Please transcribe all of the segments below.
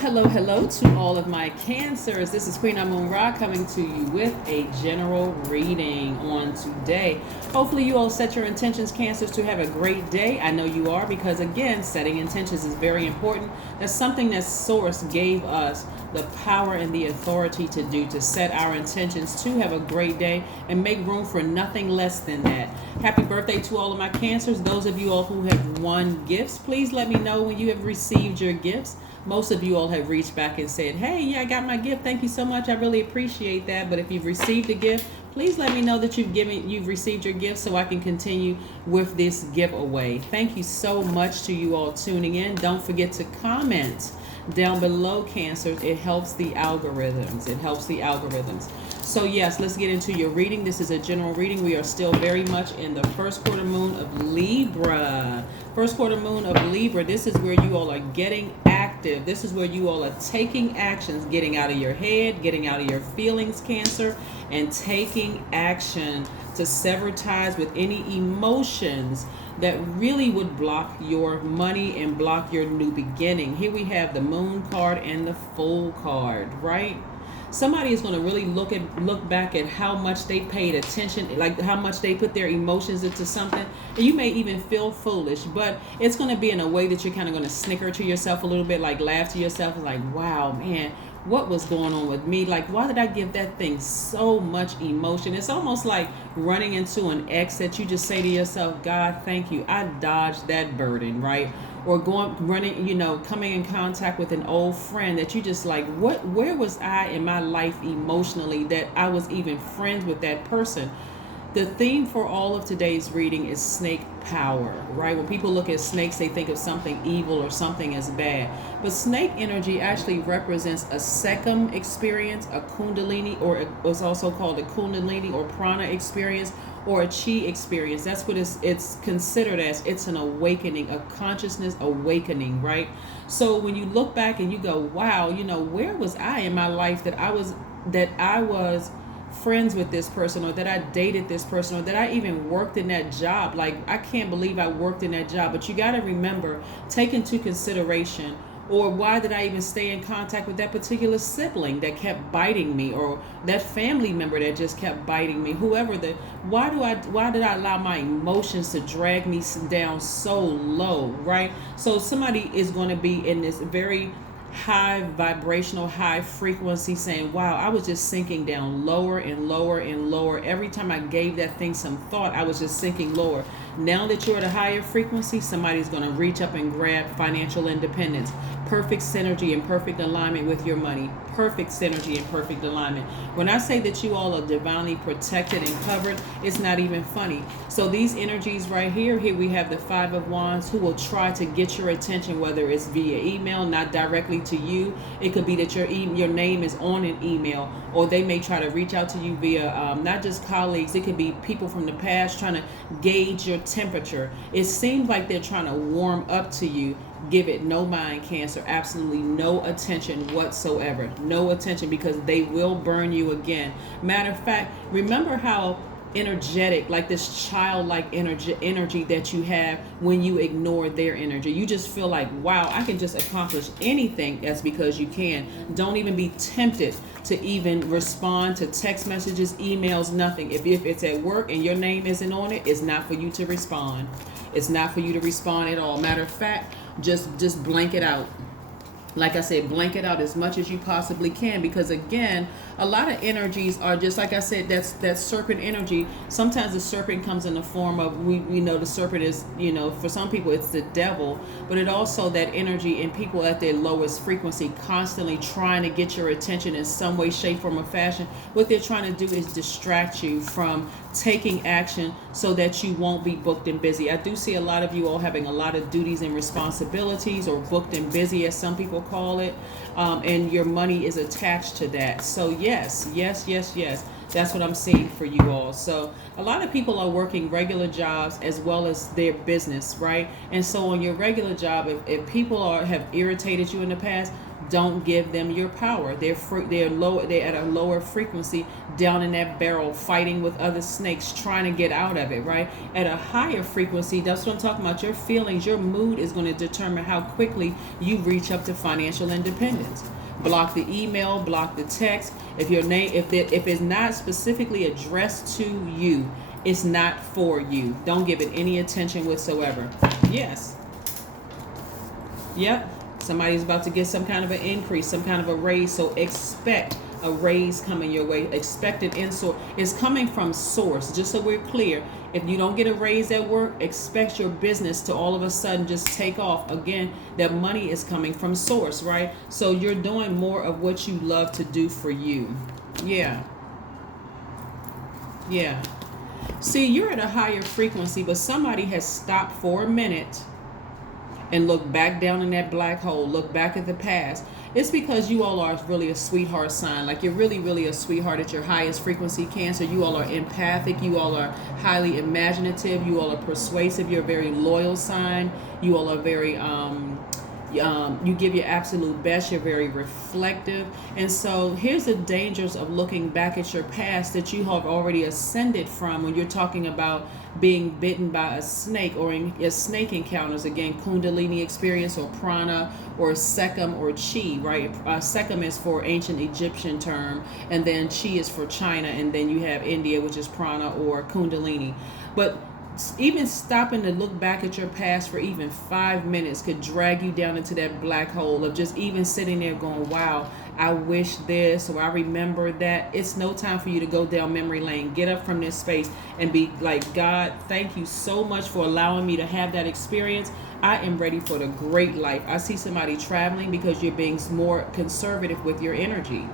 Hello to all of my Cancers. This is Queen Amun Ra coming to you with a general reading on today. Hopefully you all set your intentions, Cancers, to have a great day. I know you are because, again, setting intentions is very important. That's something that Source gave us the power and the authority to do, to set our intentions to have a great day and make room for nothing less than that. Happy birthday to all of my Cancers. Those of you all who have won gifts, please let me know when you have received your gifts. Most of you all have reached back and said, hey, yeah, I got my gift. Thank you so much. I really appreciate that. But if you've received a gift, please let me know that you've received your gift so I can continue with this giveaway. Thank you so much to you all tuning in. Don't forget to comment down below, Cancers. It helps the algorithms. So yes, let's get into your reading. This is a general reading. We are still very much in the first quarter moon of Libra. First quarter moon of Libra. This is where you all are getting active. This is where you all are taking actions, getting out of your head, getting out of your feelings, Cancer, and taking action to sever ties with any emotions that really would block your money and block your new beginning. Here we have the Moon card and the Fool card, right? Somebody is going to really look back at how much they paid attention, like how much they put their emotions into something. And you may even feel foolish, but it's going to be in a way that you're kind of going to snicker to yourself a little bit, like laugh to yourself, and like, wow, man, what was going on with me? Like, why did I give that thing so much emotion? It's almost like running into an ex that you just say to yourself, God, thank you. I dodged that burden, right? Or coming in contact with an old friend that you just like, where was I in my life emotionally that I was even friends with that person? The theme for all of today's reading is snake power, right? When people look at snakes, they think of something evil or something as bad. But snake energy actually represents a sekam experience, a kundalini, or it's also called a kundalini or prana experience, or a chi experience. That's what it's considered as. It's an awakening, a consciousness awakening, right? So when you look back and you go, wow, where was I in my life that I was friends with this person, or that I dated this person, or that I even worked in that job? Like, I can't believe I worked in that job. But you got to remember, take into consideration, or why did I even stay in contact with that particular sibling that kept biting me, or that family member that just kept biting me, why did I allow my emotions to drag me down so low, right? So somebody is going to be in this very high vibrational, high frequency, saying, wow, I was just sinking down lower and lower and lower. Every time I gave that thing some thought, I was just sinking lower. Now that you're at a higher frequency, somebody's going to reach up and grab financial independence. Perfect synergy and perfect alignment with your money. Perfect synergy and perfect alignment. When I say that you all are divinely protected and covered, it's not even funny. So these energies right here we have the Five of Wands, who will try to get your attention, whether it's via email, not directly to you. It could be that your name is on an email, or they may try to reach out to you via not just colleagues. It could be people from the past trying to gauge your temperature. It seems like they're trying to warm up to you. Give it no mind, Cancer. Absolutely no attention whatsoever. No attention, because they will burn you again. Matter of fact, remember how energetic, like this childlike energy that you have when you ignore their energy. You just feel like, wow, I can just accomplish anything. That's because you can. Don't even be tempted to even respond to text messages, emails, nothing. If it's at work and your name isn't on it, it's not for you to respond. It's not for you to respond at all. Matter of fact, just blank it out. Like I said, blank it out as much as you possibly can, because again, a lot of energies are just like I said, that serpent energy. Sometimes the serpent comes in the form of, we know the serpent is, for some people it's the devil, but it also that energy in people at their lowest frequency, constantly trying to get your attention in some way, shape, form, or fashion. What they're trying to do is distract you from taking action so that you won't be booked and busy. I do see a lot of you all having a lot of duties and responsibilities, or booked and busy as some people call it, and your money is attached to that. So yes, that's what I'm seeing for you all. So a lot of people are working regular jobs as well as their business, right? And so on your regular job, if people have irritated you in the past, Don't give them your power. They're at a lower frequency, down in that barrel, fighting with other snakes, trying to get out of it, right? At a higher frequency, that's what I'm talking about. Your feelings, your mood is going to determine how quickly you reach up to financial independence. Block the email, block the text. If your name, if it's not specifically addressed to you, it's not for you. Don't give it any attention whatsoever. Yes. Yep. Somebody's about to get some kind of an increase, some kind of a raise. So expect a raise coming your way. Expect an in-source. It's coming from source. Just so we're clear, if you don't get a raise at work, expect your business to all of a sudden just take off. Again, that money is coming from source, right? So you're doing more of what you love to do for you. Yeah. Yeah. See, you're at a higher frequency, but somebody has stopped for a minute and look back down in that black hole, look back at the past. It's because you all are really a sweetheart sign. Like, you're really, really a sweetheart at your highest frequency, Cancer. You all are empathic. You all are highly imaginative. You all are persuasive. You're a very loyal sign. You all are very, you give your absolute best. You're very reflective. And so here's the dangers of looking back at your past that you have already ascended from when you're talking about being bitten by a snake, or in your snake encounters. Again, Kundalini experience, or prana, or sekam, or chi, right? Sekam is for ancient Egyptian term, and then chi is for China, and then you have India, which is prana or Kundalini. But even stopping to look back at your past for even 5 minutes could drag you down into that black hole of just even sitting there going, wow, I wish this, or I remember that. It's no time for you to go down memory lane. Get up from this space and be like, God, thank you so much for allowing me to have that experience. I am ready for the great life. I see somebody traveling because you're being more conservative with your energy.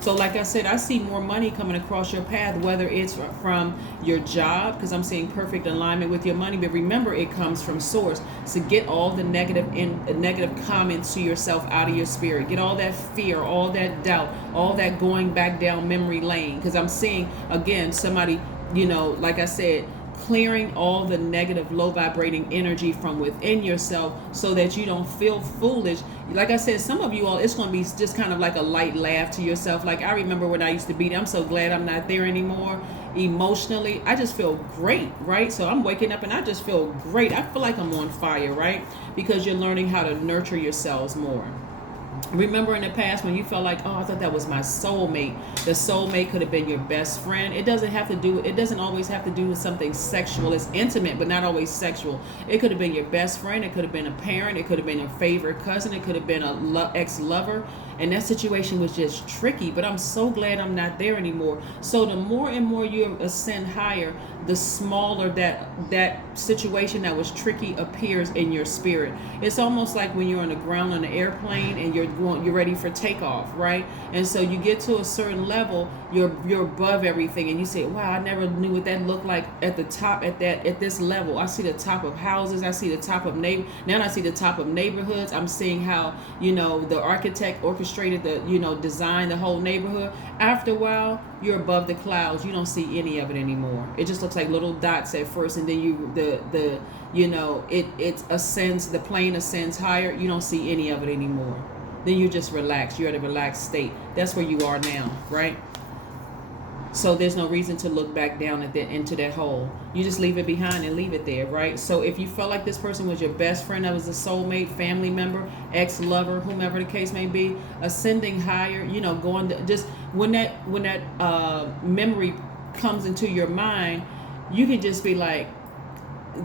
So like I said, I see more money coming across your path, whether it's from your job, because I'm seeing perfect alignment with your money. But remember, it comes from source. So get all the negative comments to yourself out of your spirit. Get all that fear, all that doubt, all that going back down memory lane. Because I'm seeing, again, somebody, like I said, clearing all the negative, low vibrating energy from within yourself so that you don't feel foolish. Like I said, some of you all, it's going to be just kind of like a light laugh to yourself. Like, I remember when I used to be, I'm so glad I'm not there anymore. Emotionally, I just feel great, right? So I'm waking up and I just feel great. I feel like I'm on fire, right? Because you're learning how to nurture yourselves more. Remember in the past when you felt like, oh, I thought that was my soulmate. The soulmate could have been your best friend. It doesn't always have to do with something sexual. It's intimate, but not always sexual. It could have been your best friend. It could have been a parent. It could have been your favorite cousin. It could have been a ex-lover. And that situation was just tricky, but I'm so glad I'm not there anymore. So the more and more you ascend higher, the smaller that situation that was tricky appears in your spirit. It's almost like when you're on the ground on an airplane and you're ready for takeoff, right? And so you get to a certain level, you're above everything, and you say, wow, I never knew what that looked like at the top, at this level. I see the top of houses, I see the top of now I see the top of neighborhoods. I'm seeing how the architect orchestrated designed the whole neighborhood. After a while, you're above the clouds. You don't see any of it anymore. It just looks like little dots at first, and then it ascends. The plane ascends higher. You don't see any of it anymore. Then you just relax. You're at a relaxed state. That's where you are now, right? So there's no reason to look back down into that hole. You just leave it behind and leave it there, right? So if you felt like this person was your best friend, that was a soulmate, family member, ex-lover, whomever the case may be, ascending higher, going to, just when that memory comes into your mind, you can just be like,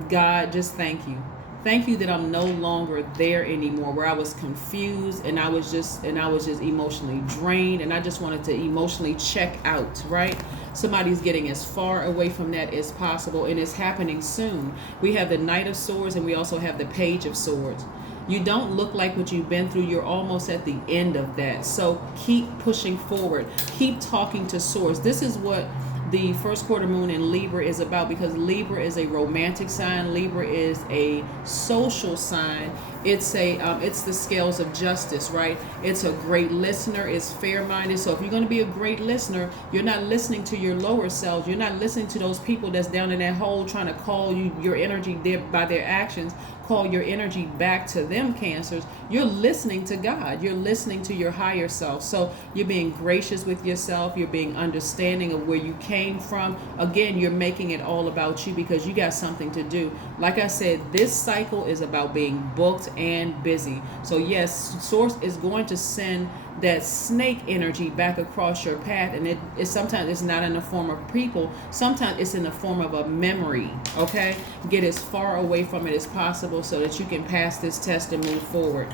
God, just thank you. Thank you that I'm no longer there anymore, where I was confused and I was just emotionally drained, and I just wanted to emotionally check out, right? Somebody's getting as far away from that as possible, and it's happening soon. We have the Knight of Swords, and we also have the Page of Swords. You don't look like what you've been through. You're almost at the end of that. So keep pushing forward. Keep talking to Source. This is what the first quarter moon in Libra is about, because Libra is a romantic sign. Libra is a social sign. It's the scales of justice, right? It's a great listener. It's fair-minded. So if you're going to be a great listener, you're not listening to your lower selves. You're not listening to those people that's down in that hole trying to call you your energy there by their actions. call your energy back to them, Cancers, you're listening to God. You're listening to your higher self. So you're being gracious with yourself. You're being understanding of where you came from. Again, you're making it all about you because you got something to do. Like I said, this cycle is about being booked and busy. So yes, Source is going to send that snake energy back across your path, and it sometimes it's not in the form of people, sometimes it's in the form of a memory. Okay, get as far away from it as possible so that you can pass this test and move forward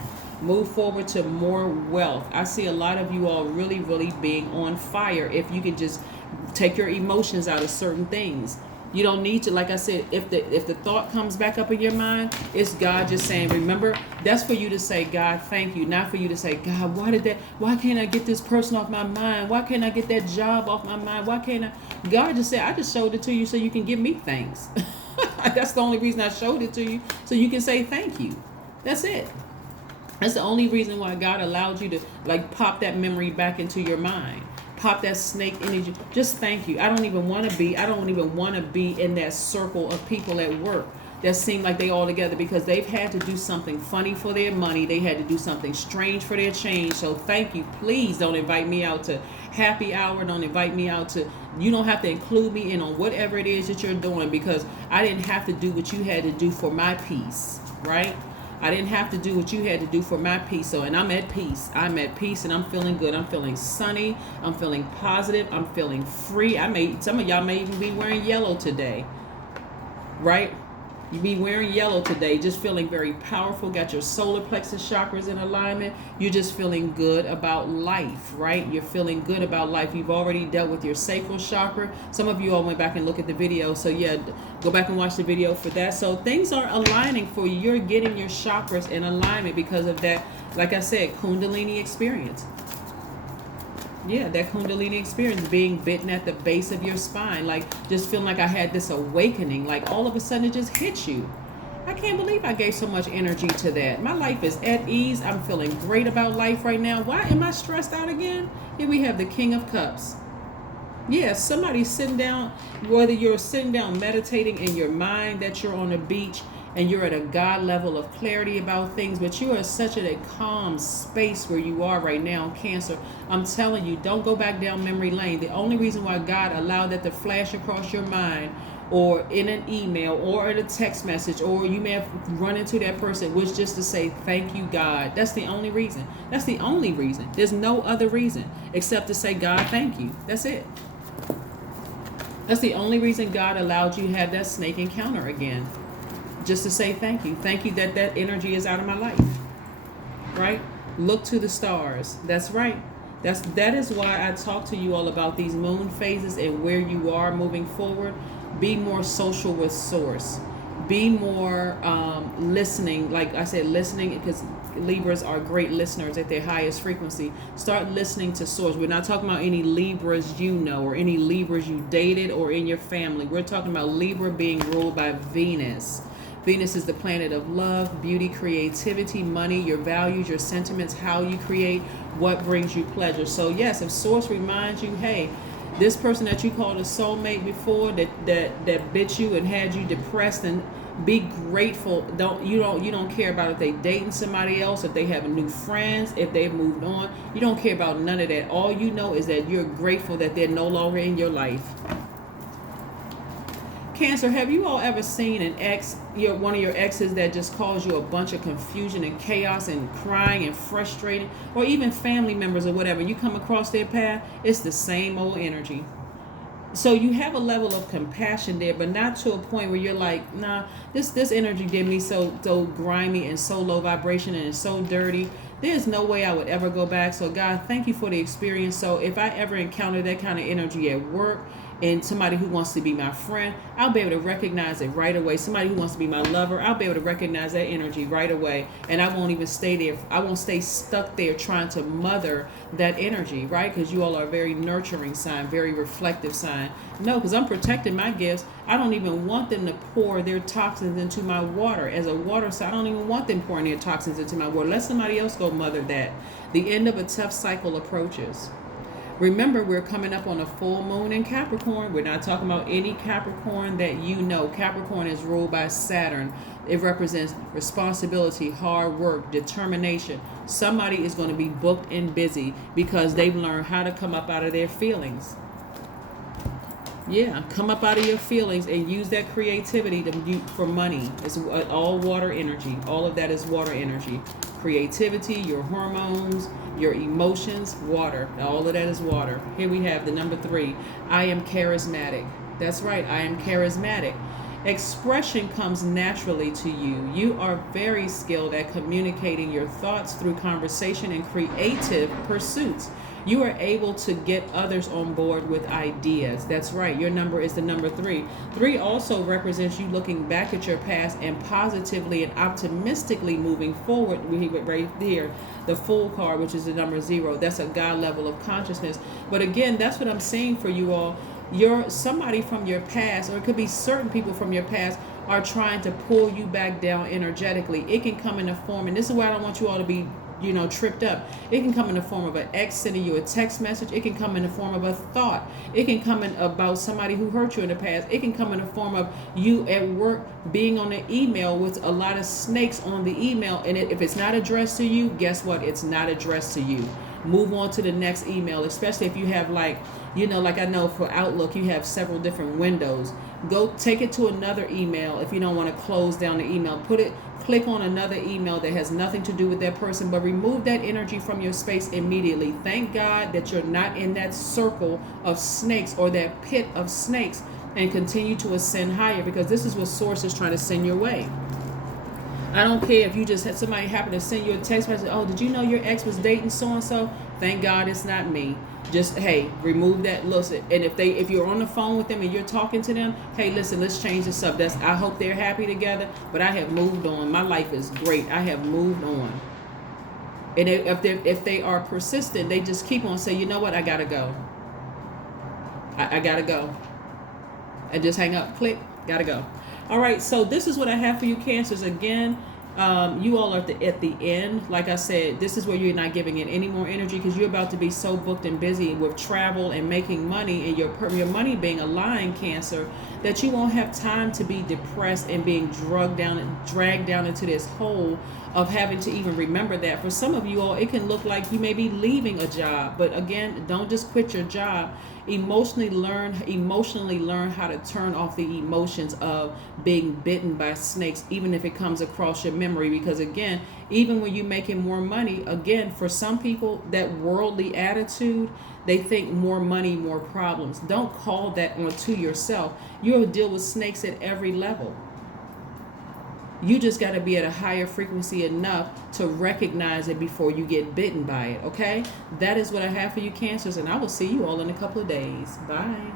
to more wealth. I see a lot of you all really being on fire if you can just take your emotions out of certain things. You don't need to, like I said, if the thought comes back up in your mind, it's God just saying, remember, that's for you to say, God, thank you, not for you to say, God, why can't I get this person off my mind? Why can't I get that job off my mind? Why can't I? God just said, I just showed it to you so you can give me thanks. That's the only reason I showed it to you, so you can say thank you. That's it. That's the only reason why God allowed you to like pop that memory back into your mind. Pop that snake energy. Just thank you. I don't even want to be in that circle of people at work that seem like they all together because they've had to do something funny for their money. They had to do something strange for their change. So thank you. Please don't invite me out to happy hour. Don't invite me out to, you don't have to include me in on whatever it is that you're doing because I didn't have to do what you had to do for my peace, right? I didn't have to do what you had to do for my peace. So, and I'm at peace. I'm at peace and I'm feeling good. I'm feeling sunny. I'm feeling positive. I'm feeling free. Some of y'all may even be wearing yellow today, right? You be wearing yellow today, just feeling very powerful. Got your solar plexus chakras in alignment. You're just feeling good about life, right? You're feeling good about life. You've already dealt with your sacral chakra. Some of you all went back and looked at the video. So yeah, go back and watch the video for that. So things are aligning for you. You're getting your chakras in alignment because of that, like I said, Kundalini experience. Yeah, that Kundalini experience, being bitten at the base of your spine, like just feeling like I had this awakening, like all of a sudden it just hit you. I can't believe I gave so much energy to that. My life is at ease. I'm feeling great about life right now. Why am I stressed out again? Here we have the King of Cups. Yeah, somebody's sitting down, whether you're sitting down meditating in your mind that you're on a beach and you're at a God level of clarity about things, but you are such a calm space where you are right now, Cancer. I'm telling you, don't go back down memory lane. The only reason why God allowed that to flash across your mind or in an email or in a text message, or you may have run into that person, was just to say, thank you, God. That's the only reason. That's the only reason. There's no other reason except to say, God, thank you. That's it. That's the only reason God allowed you to have that snake encounter again. Just to say thank you. Thank you that energy is out of my life. Right? Look to the stars. That's right. That is why I talk to you all about these moon phases and where you are moving forward. Be more social with Source. Be more listening. Like I said, listening, because Libras are great listeners at their highest frequency. Start listening to Source. We're not talking about any Libras you know or any Libras you dated or in your family. We're talking about Libra being ruled by Venus. Venus is the planet of love, beauty, creativity, money, your values, your sentiments, how you create, what brings you pleasure. So yes, if Source reminds you, hey, this person that you called a soulmate before that bit you and had you depressed, and be grateful. You don't care about if they dating somebody else, if they have new friends, if they've moved on. You don't care about none of that. All you know is that you're grateful that they're no longer in your life. Cancer, have you all ever seen an ex, one of your exes that just caused you a bunch of confusion and chaos and crying and frustrating, or even family members or whatever? You come across their path, it's the same old energy. So you have a level of compassion there, but not to a point where you're like, nah, this energy did me so grimy and so low vibration and it's so dirty. There's no way I would ever go back. So God, thank you for the experience. So if I ever encounter that kind of energy at work, and somebody who wants to be my friend, I'll be able to recognize it right away. Somebody who wants to be my lover, I'll be able to recognize that energy right away. And I won't even stay there. I won't stay stuck there trying to mother that energy, right? Because you all are a very nurturing sign, very reflective sign. No, because I'm protecting my gifts. I don't even want them to pour their toxins into my water. As a water sign, I don't even want them pouring their toxins into my water. Let somebody else go mother that. The end of a tough cycle approaches. Remember, we're coming up on a full moon in Capricorn. We're not talking about any Capricorn that you know. Capricorn is ruled by Saturn, It represents responsibility, hard work, determination. Somebody is going to be booked and busy because they've learned how to come up out of their feelings. Yeah, come up out of your feelings and use that creativity for money. It's all water energy. All of that is water energy. Creativity, your hormones, your emotions, water. All of that is water. Here we have the number 3. I am charismatic. That's right, I am charismatic. Expression comes naturally to you. You are very skilled at communicating your thoughts through conversation and creative pursuits. You are able to get others on board with ideas. That's right. Your number is the number 3. 3 also represents you looking back at your past and positively and optimistically moving forward. Right here, the Fool card, which is the number 0. That's a God level of consciousness. But again, that's what I'm saying for you all. You're somebody from your past, or it could be certain people from your past, are trying to pull you back down energetically. It can come in a form, and this is why I don't want you all to be tripped up. It can come in the form of an ex sending you a text message. It can come in the form of a thought. It can come in about somebody who hurt you in the past. It can come in the form of you at work being on an email with a lot of snakes on the email. And if it's not addressed to you, guess what? It's not addressed to you. Move on to the next email, especially if you have like I know for Outlook, you have several different windows. Go take it to another email. If you don't want to close down the email, click on another email that has nothing to do with that person, but remove that energy from your space immediately. Thank God that you're not in that circle of snakes or that pit of snakes, and continue to ascend higher, because this is what Source is trying to send your way. I don't care if you just had somebody happen to send you a text message. Oh, did you know your ex was dating so-and-so? Thank God it's not me. Just, hey, remove that. Listen, and if you're on the phone with them and you're talking to them, hey, listen, let's change this up. I hope they're happy together, but I have moved on. My life is great. I have moved on. And if they are persistent, they just keep on saying, you know what, I gotta go. I gotta go. And just hang up. Click. Gotta go. All right, so this is what I have for you, Cancers. Again, you all are at the end. Like I said, this is where you're not giving it any more energy, because you're about to be so booked and busy with travel and making money, and your money being aligned, Cancer, that you won't have time to be depressed and being dragged down into this hole of having to even remember that. For some of you all, it can look like you may be leaving a job, but again, don't just quit your job. Emotionally learn how to turn off the emotions of being bitten by snakes, even if it comes across your memory. Because again, even when you're making more money, again, for some people, that worldly attitude, they think more money, more problems. Don't call that onto yourself. You'll deal with snakes at every level. You just got to be at a higher frequency enough to recognize it before you get bitten by it, okay? That is what I have for you, Cancers, and I will see you all in a couple of days. Bye.